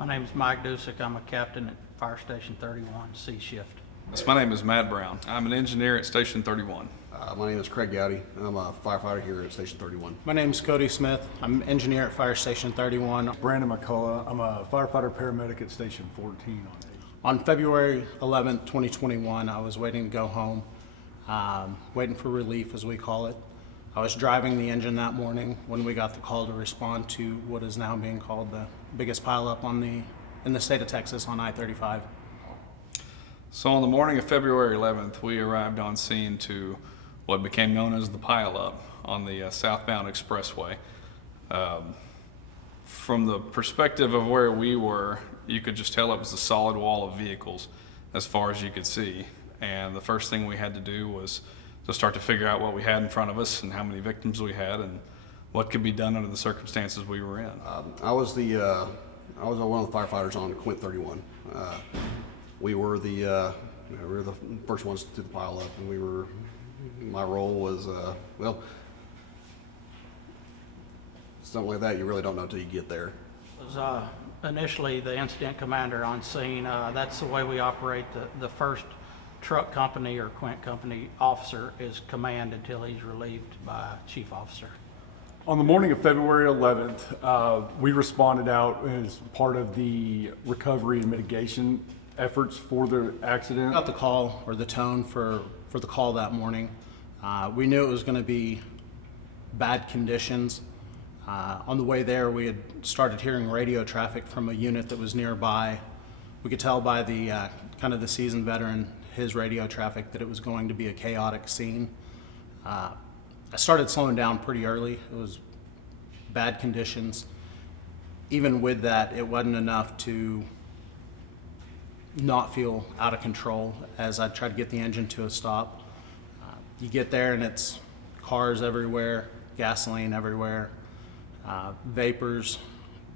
My name is Mike Dusick. I'm a captain at Fire Station 31, C shift. Yes, my name is Matt Brown. I'm an engineer at Station 31. My name is Craig Gowdy. I'm a firefighter here at Station 31. My name is Cody Smith. I'm an engineer at Fire Station 31. Brandon McCullough. I'm a firefighter paramedic at Station 14 on 8. On February 11th, 2021, I was waiting to go home, waiting for relief, as we call it. I was driving the engine that morning when we got the call to respond to what is now being called the biggest pileup in the state of Texas on I-35. So on the morning of February 11th, we arrived on scene to what became known as the Pileup on the southbound expressway. From the perspective of where we were, you could just tell it was a solid wall of vehicles as far as you could see. And the first thing we had to do was to start to figure out what we had in front of us and how many victims we had and what could be done under the circumstances we were in. I was one of the firefighters on Quint 31. We were the first ones to the pileup, and my role was something like that you really don't know until you get there. Was initially the incident commander on scene. That's the way we operate. The first truck company or Quint company officer is command until he's relieved by chief officer. On the morning of February 11th, we responded out as part of the recovery and mitigation efforts for the accident. Got the call, or the tone for the call that morning. We knew it was going to be bad conditions. On the way there, we had started hearing radio traffic from a unit that was nearby. We could tell by the kind of the seasoned veteran, his radio traffic, that it was going to be a chaotic scene. I started slowing down pretty early. It was bad conditions. Even with that, it wasn't enough to not feel out of control as I tried to get the engine to a stop. You get there and it's cars everywhere, gasoline everywhere, vapors.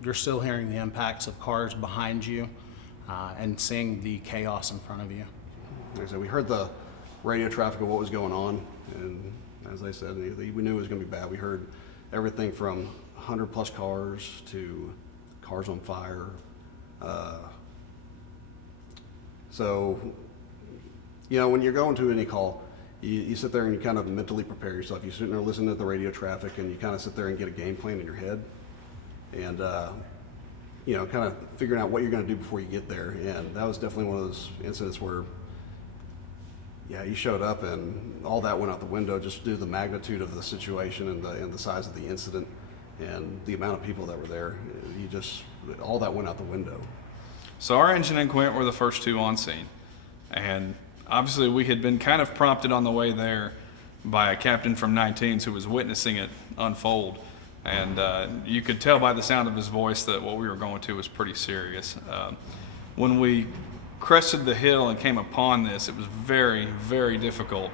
You're still hearing the impacts of cars behind you and seeing the chaos in front of you. Like I said, we heard the radio traffic of what was going on, and as I said, we knew it was going to be bad. We heard everything from 100 plus cars to cars on fire. So, when you're going to any call, you sit there and you kind of mentally prepare yourself. You're sitting there listening to the radio traffic, and you kind of sit there and get a game plan in your head, and kind of figuring out what you're going to do before you get there. And that was definitely one of those incidents where, you showed up and all that went out the window just due to the magnitude of the situation and the size of the incident and the amount of people that were there. All that went out the window. So our engine and Quint were the first two on scene. And obviously we had been kind of prompted on the way there by a captain from 19s who was witnessing it unfold. And you could tell by the sound of his voice that what we were going to was pretty serious. When we crested the hill and came upon this, it was very, very difficult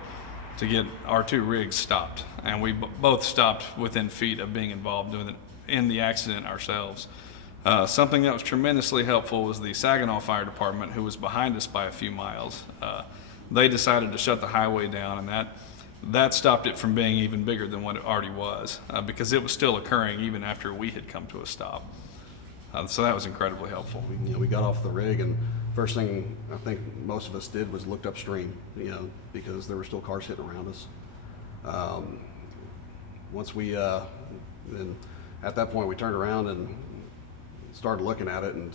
to get our two rigs stopped. And we both stopped within feet of being involved in the accident ourselves. Something that was tremendously helpful was the Saginaw Fire Department, who was behind us by a few miles. They decided to shut the highway down, and that stopped it from being even bigger than what it already was, because it was still occurring even after we had come to a stop. So that was incredibly helpful. We got off the rig, and first thing I think most of us did was looked upstream, because there were still cars hitting around us. Once then at that point we turned around and started looking at it, and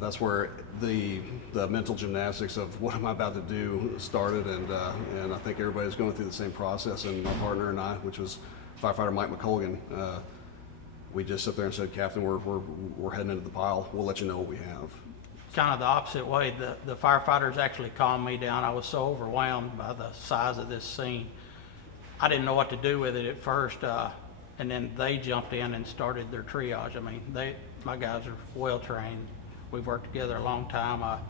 that's where the mental gymnastics of what am I about to do started, and I think everybody was going through the same process, and my partner and I, which was firefighter Mike McCullough, we just sat there and said, Captain, we're heading into the pile. We'll let you know what we have. Kind of the opposite way. The firefighters actually calmed me down. I was so overwhelmed by the size of this scene. I didn't know what to do with it at first, and then they jumped in and started their triage. I mean, my guys are well trained. We've worked together a long time.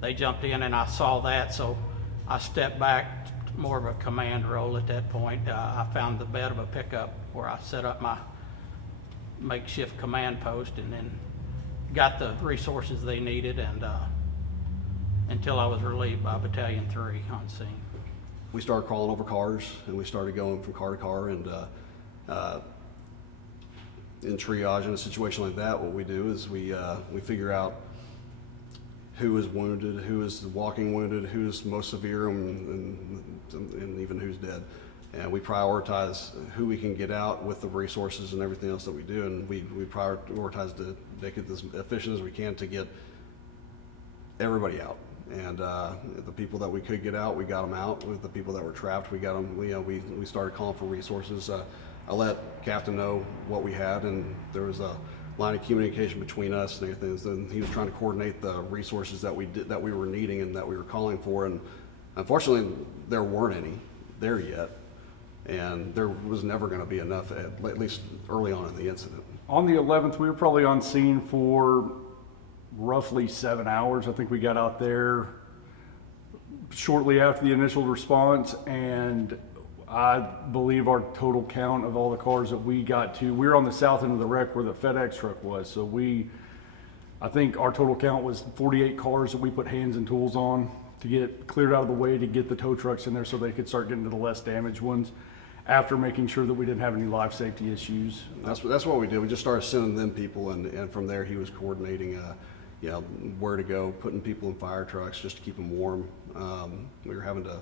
They jumped in and I saw that, so I stepped back, more of a command role at that point. I found the bed of a pickup where I set up my makeshift command post, and then got the resources they needed, and until I was relieved by Battalion 3 on scene. We started crawling over cars, and we started going from car to car, and in triage in a situation like that, what we do is we figure out who is wounded, who is walking wounded, who's most severe, and even who's dead. And we prioritize who we can get out with the resources and everything else that we do, and we prioritize to make it as efficient as we can to get everybody out. And the people that we could get out, we got them out. With the people that were trapped, we got them. We started calling for resources. I let Captain know what we had, and there was a line of communication between us and everything. And he was trying to coordinate the resources that we were needing and that we were calling for. And unfortunately, there weren't any there yet, and there was never going to be enough, at least early on in the incident. On the 11th, we were probably on scene for roughly 7 hours. I think we got out there shortly after the initial response, and I believe our total count of all the cars that we got to, we were on the south end of the wreck where the FedEx truck was. So I think our total count was 48 cars that we put hands and tools on to get cleared out of the way to get the tow trucks in there so they could start getting to the less damaged ones, after making sure that we didn't have any life safety issues. That's what we did. We just started sending them people, and from there he was coordinating where to go, putting people in fire trucks just to keep them warm. We were having to,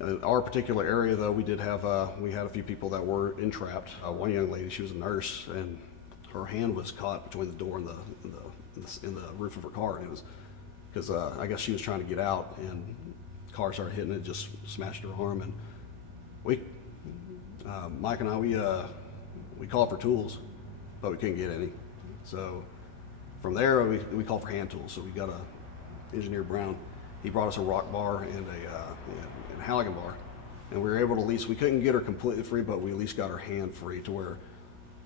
in our particular area though, we had a few people that were entrapped. One young lady, she was a nurse, and her hand was caught between the door and the roof of her car. And it was because I guess she was trying to get out, and the car started hitting it, just smashed her arm. And Mike and I, we called for tools, but we couldn't get any. So from there, we called for hand tools. So we got Engineer Brown. He brought us a rock bar and a Halligan bar, and we were able to we couldn't get her completely free, but we at least got her hand free to where,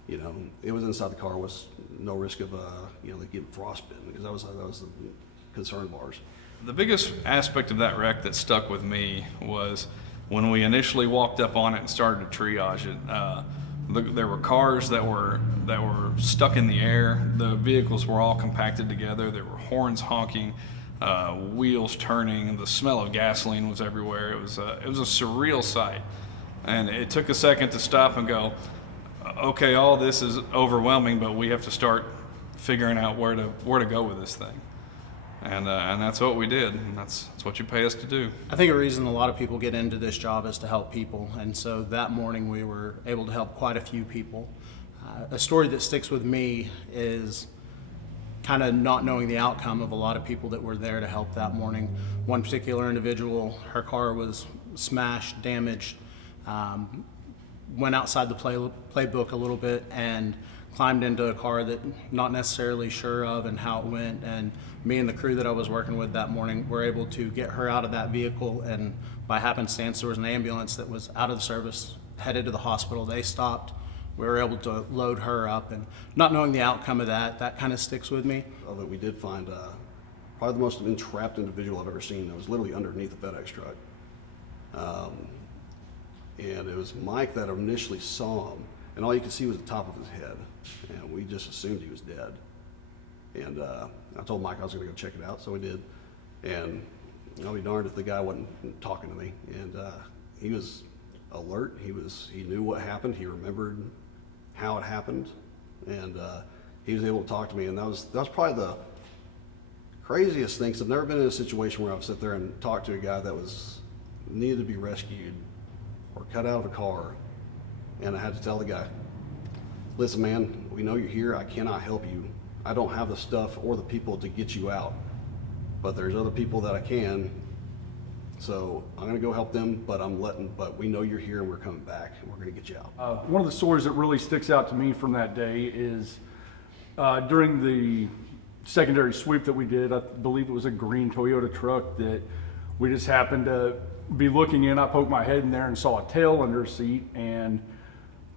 it was inside the car, was no risk of, like getting frostbitten, because that was the concern of ours. The biggest aspect of that wreck that stuck with me was when we initially walked up on it and started to triage it. There were cars that were stuck in the air. The vehicles were all compacted together. There were horns honking, wheels turning. The smell of gasoline was everywhere. It was a surreal sight, and it took a second to stop and go, okay, all this is overwhelming, but we have to start figuring out where to go with this thing. And that's what we did, and that's what you pay us to do. I think a reason a lot of people get into this job is to help people, and so that morning we were able to help quite a few people. A story that sticks with me is kind of not knowing the outcome of a lot of people that were there to help that morning. One particular individual, her car was smashed, damaged, went outside the playbook a little bit and climbed into a car that not necessarily sure of and how it went, and me and the crew that I was working with that morning were able to get her out of that vehicle, and by happenstance there was an ambulance that was out of the service headed to the hospital. They stopped, we were able to load her up, and not knowing the outcome of that kind of sticks with me. Of it, we did find probably the most entrapped individual I've ever seen. That was literally underneath the FedEx truck, and it was Mike that initially saw him, and all you could see was the top of his head, and we just assumed he was dead. And I told Mike I was going to go check it out, so we did. And I'll be darned if the guy wasn't talking to me. And he was alert. He knew what happened. He remembered how it happened, and he was able to talk to me. And that was probably the craziest thing. 'Cause I've never been in a situation where I've sat there and talked to a guy that needed to be rescued or cut out of a car, and I had to tell the guy, listen, man, we know you're here. I cannot help you. I don't have the stuff or the people to get you out, but there's other people that I can. So I'm going to go help them, but we know you're here and we're coming back and we're going to get you out. One of the stories that really sticks out to me from that day is during the secondary sweep that we did, I believe it was a green Toyota truck that we just happened to be looking in. I poked my head in there and saw a tail under a seat and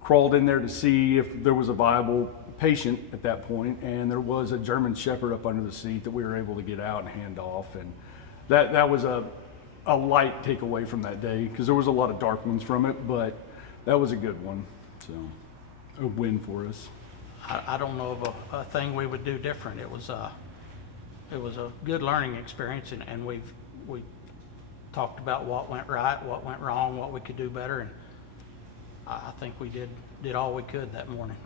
crawled in there to see if there was a viable patient at that point, and there was a German Shepherd up under the seat that we were able to get out and hand off, and that was a light takeaway from that day, because there was a lot of dark ones from it, but that was a good one, so a win for us. I don't know of a thing we would do different. It was a good learning experience, and we talked about what went right, what went wrong, what we could do better, and I think we did all we could that morning.